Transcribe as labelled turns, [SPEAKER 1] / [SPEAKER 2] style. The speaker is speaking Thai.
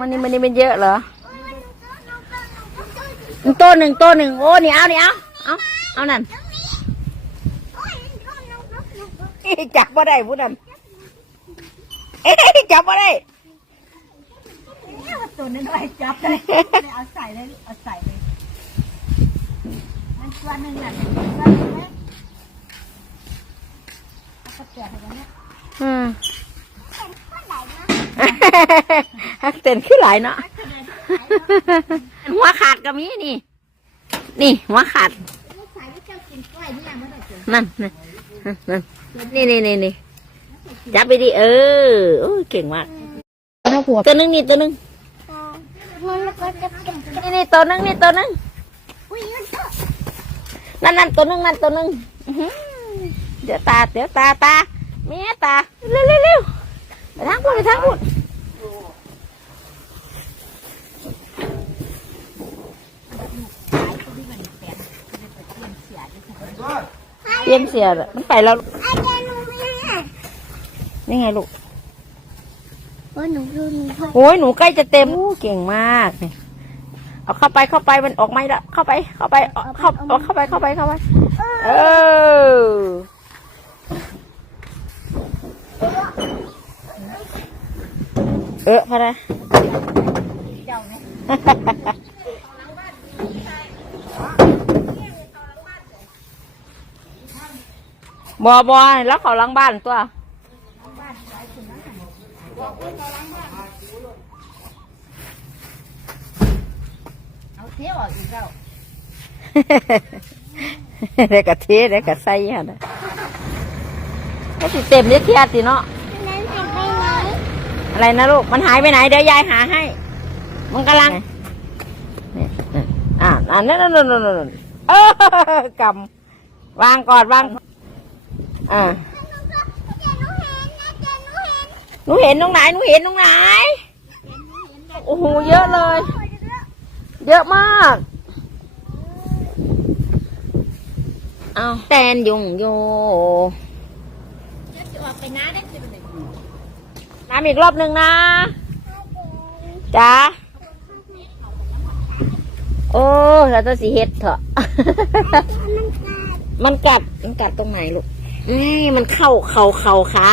[SPEAKER 1] มันนี่มันนี่เป็นเยอะเหรอตัวหนึ่งตัวหนึ่งโอ้นี่เอานี่เอาเอาเอานั่นจับบ่ได้ผู้นั้นเอ้ยจับบ่ได้
[SPEAKER 2] ตัวนึงไปจับเลยเอาใส่เลยเอาใส่เลยมันตัวหนึ่งน่ะตัวนึ่งไหมเอากระเปียให้กันนะ
[SPEAKER 1] อืม ฮักเต้นขึ้นหลายเนาะหัวขาดก็มีนี่ นี่หัวขาด
[SPEAKER 2] นั่นนั่
[SPEAKER 1] นนั่นนี่นี่นี่นี่จับไปดิเออโอ้ยเก่งมากตัวหนึงนี่ตัวหนึง
[SPEAKER 2] นี่นี่
[SPEAKER 1] ตัวหนึงนี่ตัวหนึง
[SPEAKER 2] นั่
[SPEAKER 1] นนั่นตัวหนึงนั่นตัวหนึงเดี๋ยวตาเดี๋ยวตาตาเมียตาเร็วเร็วเร็วไปทางพูดไปทางพูด เยี่ยมเสียเลยมันไปแล้ว
[SPEAKER 2] อาจารย์หนูไม่ให้
[SPEAKER 1] นี่ไงลูก
[SPEAKER 2] ว่าหนูดูหนูพ่อ
[SPEAKER 1] โอ้ยหนูใกล้จะเต็มอู้เก่งมากนี่เอาเข้าไปเข้าไปมันออกไม่ละเข้าไป เข้าไปเอาเข้าเอาเข้าไปเข้าไปเข้าไป เออเออพอนะ
[SPEAKER 2] เจ้าเนี่ย
[SPEAKER 1] บอบอแล้วเขาหล้างบ้านตัว
[SPEAKER 2] เอาเที่ยวออกอีกแล้ว
[SPEAKER 1] เด็กกะเทเด็กกะใส่ฮะนะก็สิเต็มเรียกเทียสิเนาะ
[SPEAKER 2] นั้นหายไปไหน
[SPEAKER 1] อะไรนะลูก มันหายไปไหน เดี๋ยวยายหาให้ มันกำลังเนี่ยเนี่ยอ่าอ่านั่นนั่นนั่นนั่นนั่นเออกำวางก่อนวาง อ่าหนูเห็นตรงไหนหนูเห็นตรงไหนโอ้โหเยอะเลย เยอะมากเอาแตนยุงโย
[SPEAKER 2] น้าได้สิบหนึ่ง
[SPEAKER 1] น้ำอีกรอบหนึ่งนะจ้าโอ้เราต้องสีเฮ็ดเถอะ มันกัด มันกัดตรงไหนลูก นี่มันเข้าเข่าเข่าขา